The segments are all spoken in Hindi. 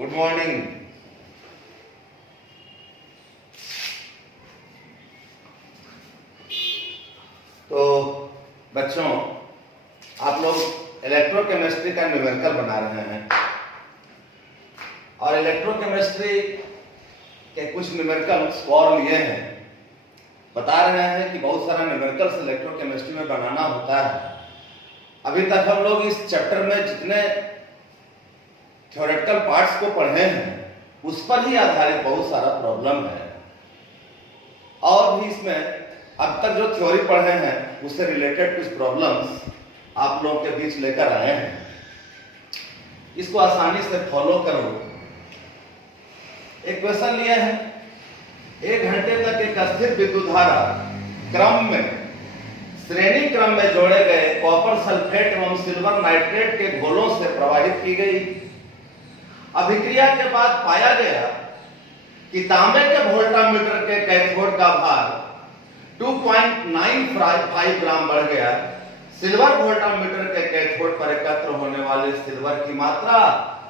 Good morning. तो बच्चों, आप लोग इलेक्ट्रोकेमिस्ट्री का न्यूमेरिकल बना रहे हैं और इलेक्ट्रोकेमिस्ट्री के कुछ न्यूमेरिकल्स और लिए हैं। बता रहे हैं कि बहुत सारा न्यूमेरिकल्स इलेक्ट्रोकेमिस्ट्री में बनाना होता है। अभी तक हम लोग इस चैप्टर में जितने थ्योरेटिकल पार्ट्स को पढ़े हैं उस पर ही आधारित बहुत सारा प्रॉब्लम है, और भी इसमें अब तक जो थ्योरी पढ़े हैं उससे रिलेटेड कुछ प्रॉब्लम्स आप लोगों के बीच लेकर आए हैं। इसको आसानी से फॉलो करो। एक क्वेश्चन लिए हैं, 1 घंटे तक एक अस्थिर विद्युत धारा क्रम में श्रेणी क्रम में जोड़े गए कॉपर सल्फेट एवं सिल्वर नाइट्रेट के घोलों से प्रवाहित की गई। अभिक्रिया के बाद पाया गया कि तांबे के वोल्टामीटर के कैथोड का भार 2.95 ग्राम बढ़ गया। सिल्वर वोल्टामीटर के कैथोड पर एकत्र होने वाले सिल्वर की मात्रा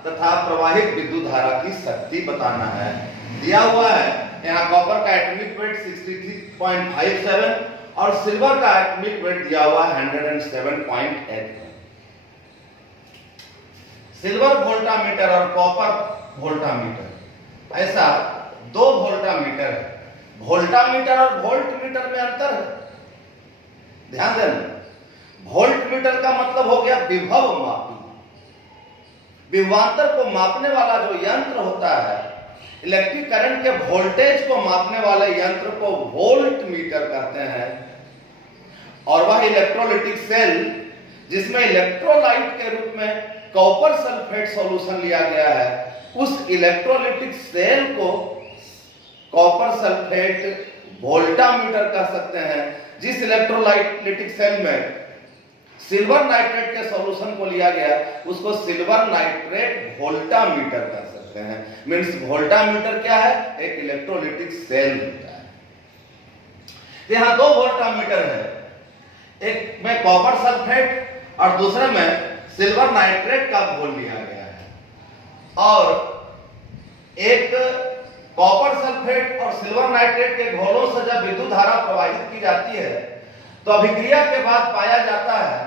तथा प्रवाहित विद्युत धारा की शक्ति बताना है। दिया हुआ है यहाँ कॉपर का एटॉमिक वेट 63.57 और सिल्वर का एटॉमिक वेट दिया हुआ है 107.8। सिल्वर वोल्टामीटर और कॉपर वोल्टामीटर, ऐसा 2 वोल्टामीटर है। वोल्टामीटर और वोल्टमीटर में अंतर है, ध्यान देना। वोल्टमीटर का मतलब हो गया विभव मापी, विभवांतर को मापने वाला जो यंत्र होता है। इलेक्ट्रिक करंट के वोल्टेज को मापने वाले यंत्र को वोल्टमीटर कहते हैं। और वह इलेक्ट्रोलाइटिक सेल जिसमें इलेक्ट्रोलाइट के रूप में कॉपर सल्फेट सॉल्यूशन लिया गया है, उस इलेक्ट्रोलाइटिक सेल को कॉपर सल्फेट वोल्टामीटर कह सकते हैं। जिस इलेक्ट्रोलाइटिक सेल में सिल्वर नाइट्रेट के सॉल्यूशन को लिया गया उसको सिल्वर नाइट्रेट वोल्टामीटर कह सकते हैं। मींस वोल्टामीटर क्या है? एक इलेक्ट्रोलाइटिक सेल होता है। यहां 2 वोल्टामीटर है, एक में कॉपर सल्फेट और दूसरे में सिल्वर नाइट्रेट का घोल लिया गया है। और एक कॉपर सल्फेट और सिल्वर नाइट्रेट के घोलों से जब विद्युत धारा प्रवाहित की जाती है तो अभिक्रिया के बाद पाया जाता है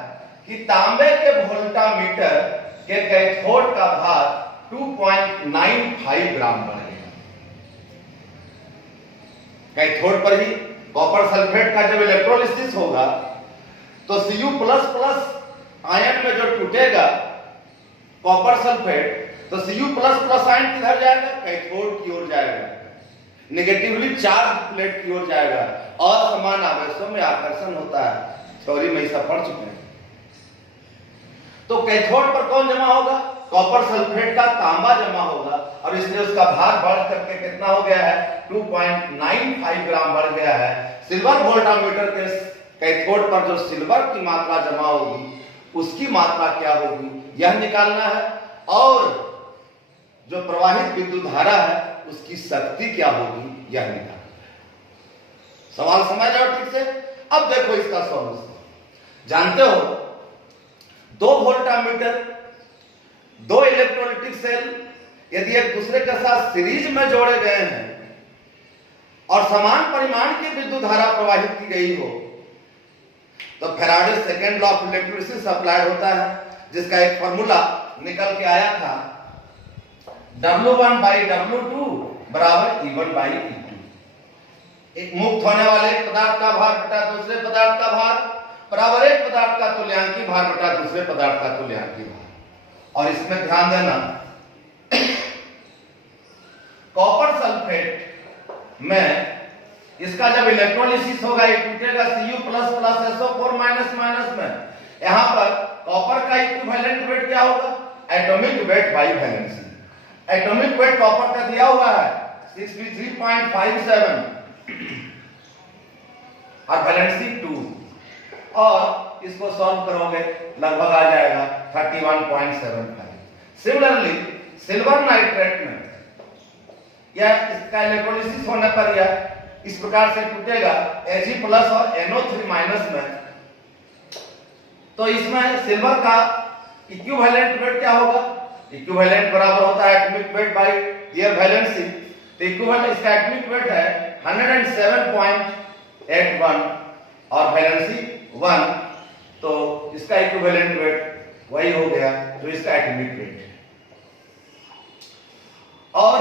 कि तांबे के वोल्टामीटर के कैथोड का भार 2.95 ग्राम बढ़ गया। कैथोड पर ही कॉपर सल्फेट का जब इलेक्ट्रोलिसिस होगा तो Cu++ आयन में जो टूटेगा कॉपर सल्फेट, तो Cu++ आयन किधर जाएगा? कैथोड की ओर जाएगा, नेगेटिवली चार्ज प्लेट की ओर जाएगा। असमान आवेशों में आकर्षण होता है, थ्योरी में ऐसा पढ़ चुके हैं। तो कैथोड पर कौन जमा होगा? कॉपर सल्फेट का तांबा जमा होगा और इसलिए उसका भार बढ़ करके कितना हो गया है? 2.95 ग्राम बढ़ गया है। सिल्वर वोल्टामीटर के कैथोड पर जो सिल्वर की मात्रा जमा होगी उसकी मात्रा क्या होगी यह निकालना है, और जो प्रवाहित विद्युत धारा है उसकी शक्ति क्या होगी यह निकालना है। सवाल समझ जाओ ठीक से। अब देखो इसका सॉल्यूशन। जानते हो 2 वोल्टामीटर, 2 इलेक्ट्रोलाइटिक सेल यदि एक दूसरे के साथ सीरीज में जोड़े गए हैं और समान परिमाण की विद्युत धारा प्रवाहित की गई हो तो Faraday second law of electricity applied होता है, जिसका एक फार्मूला निकल के आया था W1/W2 बराबर E1/E2। एक मुक्त होने वाले एक पदार्थ का भार बटा दूसरे पदार्थ का भार बराबर एक पदार्थ का तुल्यांकी भार बटा दूसरे पदार्थ का तुल्यांकी भार। और इसमें ध्यान देना, कॉपर सल्फेट में इसका जब इलेक्ट्रोलिसिस होगा ये टूटेगा Cu++SO4- में। यहां पर कॉपर का इक्विवेलेंट वेट क्या होगा? Atomic weight by valency. Atomic weight copper का दिया हुआ है 63.57 और वैलेंसी 2, और इसको सॉल्व करोगे लगभग आ जाएगा 31.75। सिमिलरली सिल्वर नाइट्रेट में या इसका इलेक्ट्रोलिसिस होने पर यह इस प्रकार से टूटेगा Ag+ और NO3- में। तो इसमें सिल्वर का इक्विवेलेंट वेट क्या होगा? इक्विवेलेंट बराबर होता है atomic weight bye there valency. तो इक्विवेलेंट इसका एटॉमिक वेट है 107.81 और वैलेंसी 1, तो इसका इक्विवेलेंट वेट वही हो गया जो इसका एटॉमिक वेट है। और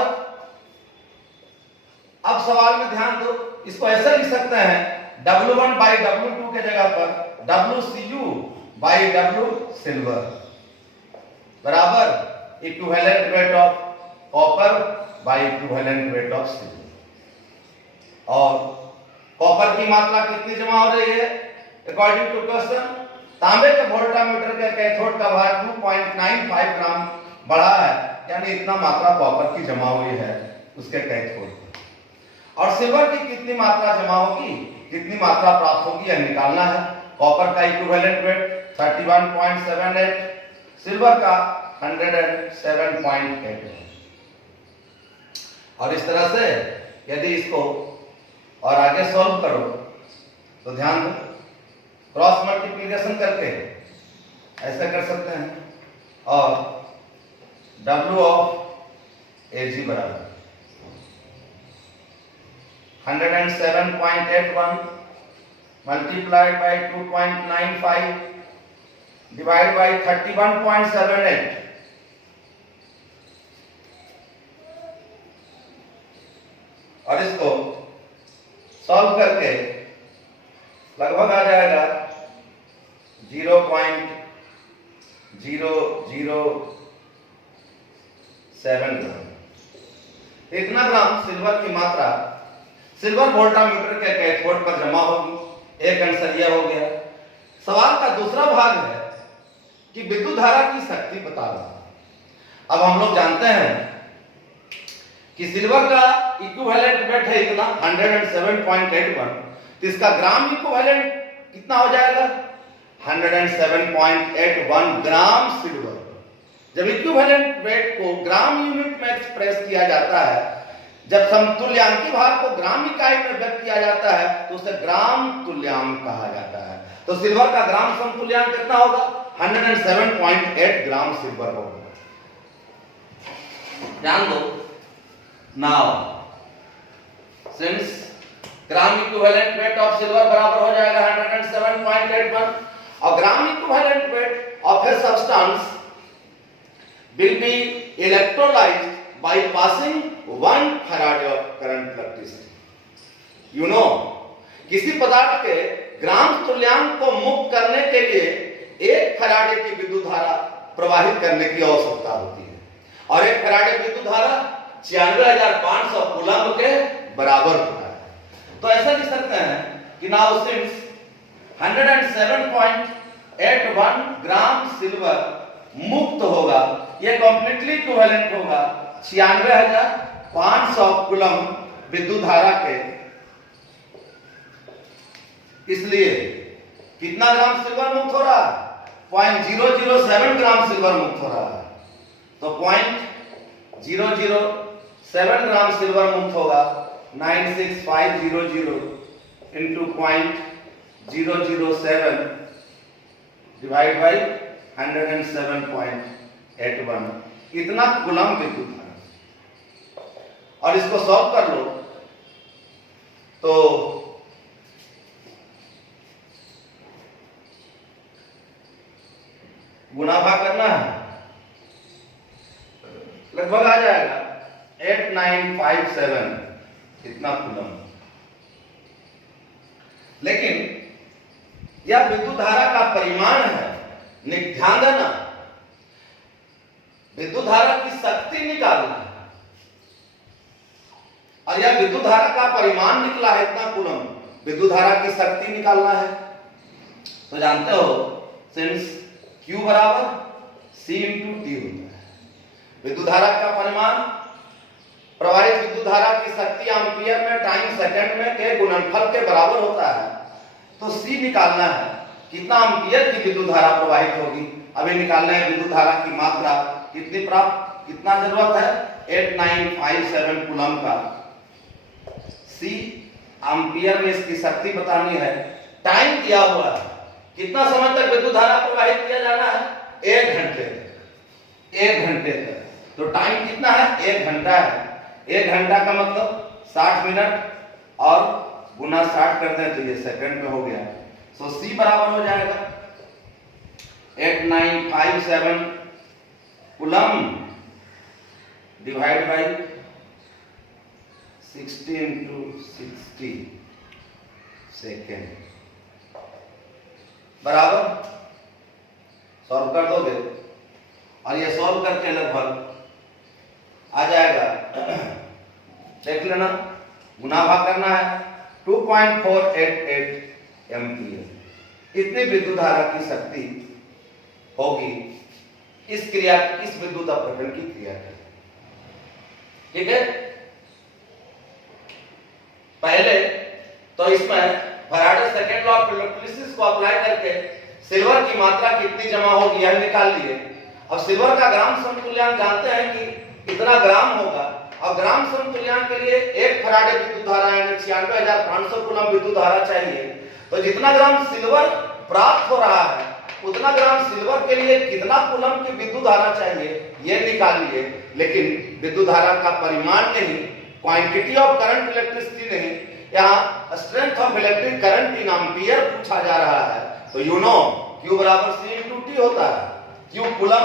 अब सवाल में ध्यान दो, इसको ऐसा लिख सकते हैं W1 बाई W2 के जगह पर WCU बाई W सिल्वर बराबर equivalent weight of copper by equivalent weight of silver. और कॉपर की मात्रा कितनी जमा हो रही है अकॉर्डिंग टू क्वेश्चन? तांबे के वोल्टामीटर के कैथोड का भार 2.95 ग्राम बढ़ा है, यानी इतना मात्रा कॉपर की जमा हुई है उसके कैथोड। और सिल्वर की कितनी मात्रा जमा होगी, कितनी मात्रा प्राप्त होगी यह निकालना है। कॉपर का इक्विवेलेंट वेट 31.78, सिल्वर का 107.81। और इस तरह से यदि इसको और आगे सॉल्व करो तो ध्यान दो, क्रॉस मल्टीप्लिकेशन करके ऐसा कर सकते हैं। और W ऑफ Ag बराबर 107.81 multiplied by 2.95 divided by 31.78, और इसको सॉल्व करके लगभग आ जाएगा 0.0007 ग्राम। इतना ग्राम सिल्वर की मात्रा सिल्वर वोल्टामीटर के कैथोड पर जमा होगी। एक आंसर यह हो गया। सवाल का दूसरा भाग है कि विद्युत धारा की शक्ति बता दो। अब हम लोग जानते हैं कि सिल्वर का इक्विवेलेंट वेट है इतना 107.81, तो इसका ग्राम इक्विवेलेंट कितना हो जाएगा 107.81 ग्राम सिल्वर। जब इक्विवेलेंट वेट को ग्राम यूनिट में एक्सप्रेस किया जाता है, जब समतुल्यांकी भार को ग्राम इकाई में व्यक्त किया जाता है तो उसे ग्राम तुल्यांक कहा जाता है। तो सिल्वर का ग्राम समतुल्यांक कितना होगा 107.8 ग्राम सिल्वर होगा। ध्यान दो। Now since gram equivalent weight of silver बराबर हो जाएगा 107.81 और gram equivalent weight of a substance will be electrolyzed by passing 1 farad of current electricity. You know, किसी पदार्थ के ग्राम तुल्यांक को मुक्त करने के लिए 1 फराडे की विद्युत धारा प्रवाहित करने की आवश्यकता होती है, और 1 फराडे विद्युत धारा 96,500 कूलम्ब के बराबर होता है। तो ऐसा लिख सकते हैं कि नाउ सिंस 107.81 ग्राम सिल्वर मुक्त होगा, यह कंप्लीटली इक्विवेलेंट होगा 96,500 कूलम्ब विद्युत धारा के। इसलिए कितना ग्राम सिल्वर मुक्त हो रहा है 0.007 ग्राम सिल्वर मुक्त हो रहा है। तो 0.007 ग्राम सिल्वर मुक्त होगा 96500 into 0.007 डिवाइड बाई 107.81, इतना कूलम्ब विद्युत धारा। और इसको सॉल्व कर लो तो गुणा भाग करना है, लगभग आ जाएगा 8957 इतना कूलम्ब। लेकिन यह विद्युत धारा का परिमाण है, ध्यान देना, विद्युत धारा की शक्ति निकालना है, और यह विद्युत धारा का परिमाण निकला है इतना कूलम्ब, विद्युत धारा की शक्ति निकालना है। तो जानते हो सिंस Q बराबर C इंटू T होता है। विद्युत धारा का परिमाण प्रवाहित विद्युत धारा की शक्ति एम्पियर में टाइम सेकंड में के गुणनफल के बराबर होता है। तो C निकालना है कितना एम्पियर की विद्युत धारा प्रवाहित होगी। अभी निकालना है विद्युत धारा की मात्रा कितनी प्राप्त, कितना जरूरत है 8957 कूलम्ब का। C एम्पियर में इसकी शक्ति बतानी है, टाइम दिया हुआ है, कितना समय तक विद्युत धारा प्रवाहित किया जाना है 1 घंटे तक, 1 घंटे तक। तो टाइम कितना है, 1 घंटा है। 1 घंटा का मतलब 60 मिनट और गुना 60 करते हैं तो ये सेकंड में हो गया। सो सी बराबर हो जाएगा 8957 coulomb divide by 60 into 60 second बराबर। सॉल्व कर दोगे और ये सॉल्व करके लगभग आ जाएगा, देख लेना, गुना भाग करना है, 2.488 एम्पीयर। इतनी विद्युत धारा की शक्ति होगी इस विद्युत अपघटन की क्रिया की। ठीक है, पहले तो इसमें Faraday second law of electricity को अप्लाई करके सिल्वर की मात्रा कितनी जमा होगी यह निकाल लिए। अब सिल्वर का ग्राम समतुल्यांक जानते हैं कि इतना ग्राम होगा, और ग्राम समतुल्यांक के लिए 1 फैराडे विद्युत धारा यानी 96,500 कूलम विद्युत धारा चाहिए। तो जितना ग्राम सिल्वर प्राप्त हो रहा है उतना ग्राम सिल्वर के लिए कितना कूलम की विद्युत धारा चाहिए ये निकालिए। लेकिन विद्युत धारा का परिमाण नहीं, क्वांटिटी ऑफ करंट इलेक्ट्रिसिटी नहीं, यहाँ strength of electric current in ampere पूछा जा रहा है। तो यू नो Q बराबर C इंटू T होता है। Q कूलम,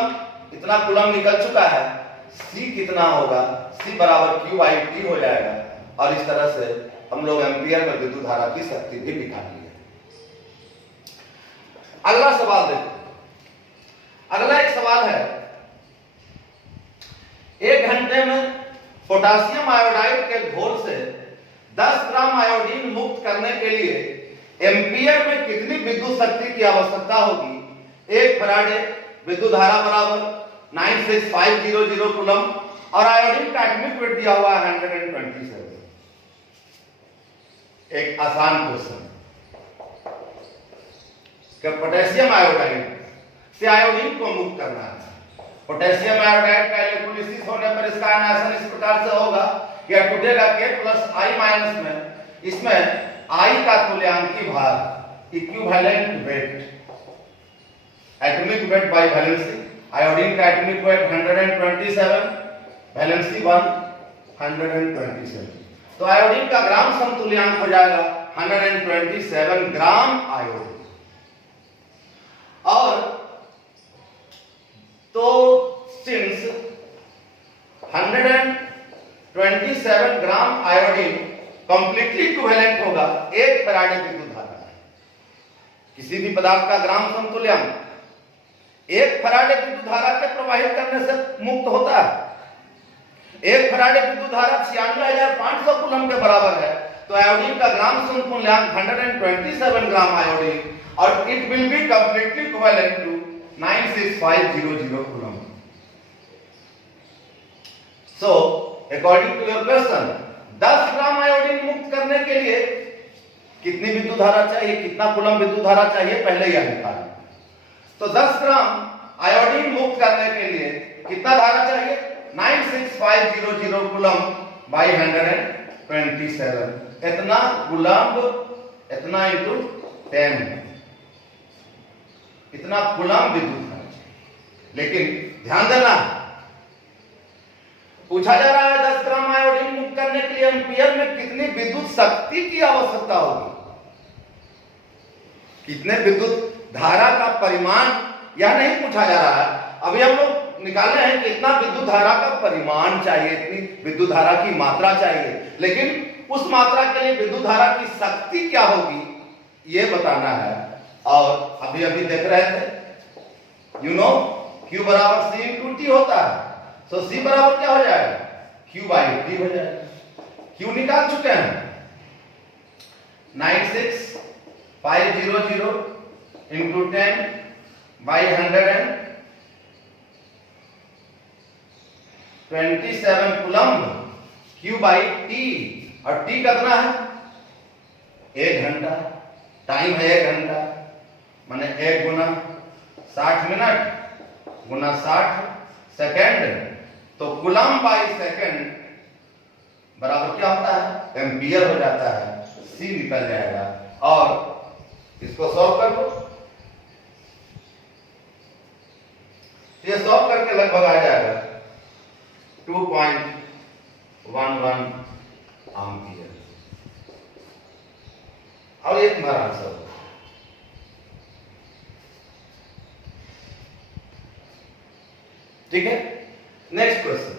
इतना कूलम निकल चुका है, C कितना होगा, C बराबर Q बाई T हो जाएगा। और इस तरह से हम लोग एम्पीयर में विद्युत धारा की शक्ति भी निकाल ली है। अगला सवाल देखो, अगला एक सवाल है, 1 घंटे में पोटासियम आयोडाइड के घोल से 10 ग्राम आयोडीन मुक्त करने के लिए एम्पीयर में कितनी विद्युत शक्ति की आवश्यकता होगी। 1 फैराडे विद्युत धारा बराबर 96500 कूलम और आयोडीन का एटॉमिक वेट दिया हुआ है 127। एक आसान क्वेश्चन कि पोटेशियम आयोडाइड से आयोडीन को मुक्त करना है। पोटेशियम आयोडाइड का इलेक्ट्रोलिसिस होने पर इसका आयनाइजेशन इस प्रकार से होगा कि टूटेगा K प्लस I माइनस में, इसमें I का तुल्यांकी भार equivalent weight, atomic weight by valency. Iodine का एटॉमिक वेट 127, वैलेंसी 127। तो आयोडीन का ग्राम समतुल्यांक हो जाएगा 127 ग्राम आयोडीन। और तो since 127 gram iodine completely equivalent होगा 1 फैराडे विद्युत धारा। किसी भी पदार्थ का ग्राम समतुल्यांक 1 फैराडे विद्युत धारा के प्रवाहित करने से मुक्त होता है। 1 फैराडे विद्युत धारा 96,500 कूलम के बराबर है। तो आयोडीन का ग्राम समतुल्यांक 127 ग्राम आयोडीन और it will be completely equivalent to 96500 coulomb. So, according to your question, 10 gram iodine मुक्त करने के लिए कितनी विद्युत धारा चाहिए, कितना कूलम विद्युत धारा चाहिए, पहले यह निकालें। तो 10 ग्राम आयोडीन मुक्त करने के लिए कितना धारा चाहिए, 96500 कूलम बाई 127। इतना कूलम, इतना इंटू 10, इतना कूलम विद्युत धारा चाहिए। लेकिन ध्यान देना, पूछा जा रहा है 10 ग्राम आयोडीन मुक्त करने के लिए एम्पीयर में कितनी विद्युत शक्ति की आवश्यकता होगी, कितने विद्युत धारा का परिमाण यह नहीं पूछा जा रहा है। अभी हम लोग निकालने हैं कि इतना विद्युत धारा का परिमाण चाहिए, इतनी विद्युत धारा की मात्रा चाहिए, लेकिन उस मात्रा के लिए विद्युत धारा की शक्ति क्या होगी यह बताना है। और अभी अभी देख रहे थे, यू नो Q बराबर C इंटू T होता है। तो C बराबर क्या हो जाएगा, Q बाई T हो जाएगा। Q निकाल चुके हैं, 96500 into 10 by 127 coulomb Q by T। और T कितना है, 1 घंटा। टाइम है 1 घंटा, माने 1 गुना 60 मिनट गुना 60 सेकेंड। तो कूलम बाई सेकेंड बराबर क्या होता है, एम्पीयर हो जाता है। C निकल जाएगा। और इसको सॉल्व कर दो, ये सॉल्व करके लगभग आ जाएगा 2.11 एम्पियर। और ये तुम्हारा आंसर। ठीक है, नेक्स्ट क्वेश्चन।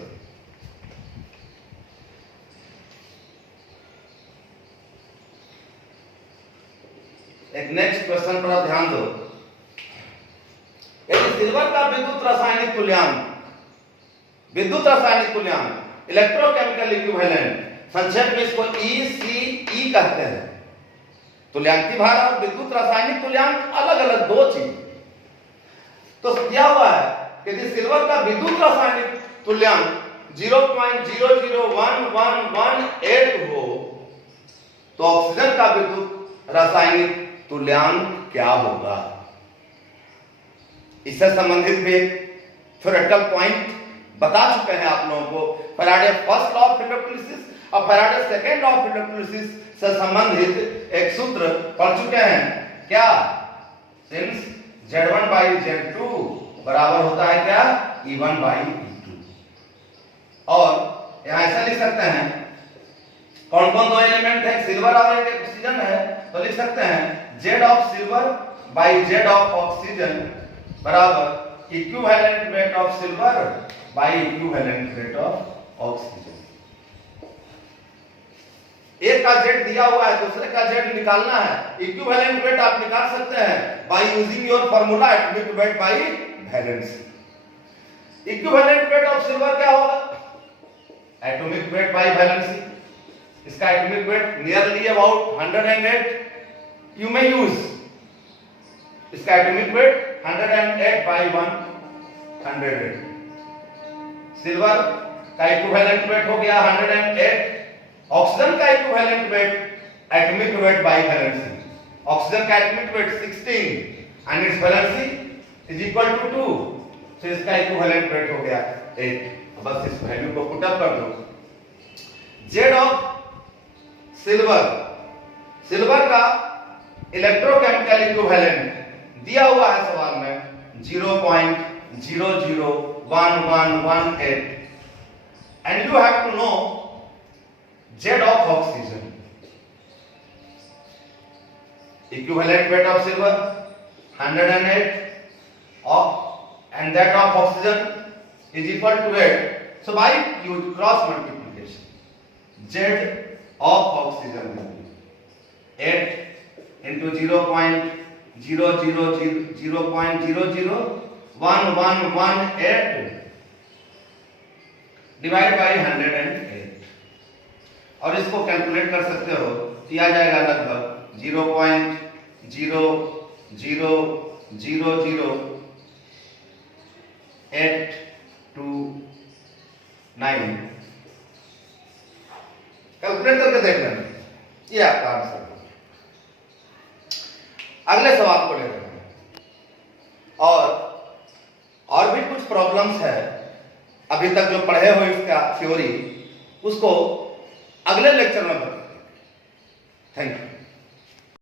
एक नेक्स्ट क्वेश्चन पर ध्यान दो। यदि सिल्वर का विद्युत रासायनिक तुल्यांक इलेक्ट्रोकेमिकल इक्विवेलेंट, संक्षेप में इसको ECE कहते हैं। तुल्यांकी भार और विद्युत रासायनिक तुल्यांक अलग अलग दो चीज। तो क्या हुआ है कि यदि सिल्वर का विद्युत रासायनिक तुल्यांक 0.001118 हो तो ऑक्सीजन का विद्युत रासायनिक तुल्यांक क्या होगा? इससे संबंधित भी एक थ्योरेटिकल पॉइंट बता चुके हैं आप लोगों को। Faraday first law of electrolysis और Faraday second law of electrolysis से संबंधित एक सूत्र पढ़ चुके हैं। क्या? सिंस Z1/Z2 बराबर होता है क्या? E1/E2। और यहां ऐसा लिख सकते हैं, कौन कौन दो एलिमेंट है, सिल्वर और एक ऑक्सीजन है, तो लिख सकते हैं Z of silver by Z of oxygen बराबर equivalent weight of silver by equivalent weight of oxygen. एक का Z दिया हुआ है, दूसरे का Z निकालना है। इक्विवेलेंट वेट आप निकाल सकते हैं by using your formula atomic weight by valency. Equivalent weight of silver क्या होगा? Atomic weight by valency. इसका atomic weight nearly about 108 you may use. इसका एटॉमिक वेट 108/108। सिल्वर का इक्विवेलेंट वेट हो गया 108। ऑक्सीजन का equivalent weight atomic weight by valency. Oxygen का atomic weight 16 and its valency is equal to 2, तो इसका इक्विवेलेंट वेट हो गया 8। बस इस वैल्यू को पुट अप कर दो। Z ऑफ सिल्वर का इलेक्ट्रोकेमिकल इक्विवेलेंट दिया हुआ है सवाल में 0.001118 and you have to know Z of oxygen. Equivalent weight of silver 108 and that of oxygen is equal to 8. So by use cross multiplication, Z of oxygen will be 8 into 0.001118 divide by 108 और इसको कैलकुलेट कर सकते हो तो आ जाएगा लगभग 0.0000829। कैलकुलेट करके देख लेना, ये आपका आंसर। अगले सवाल को ले रहे हैं और भी कुछ प्रॉब्लम्स है अभी तक जो पढ़े हो इसका थ्योरी, उसको अगले लेक्चर में बताएंगे। Thank you.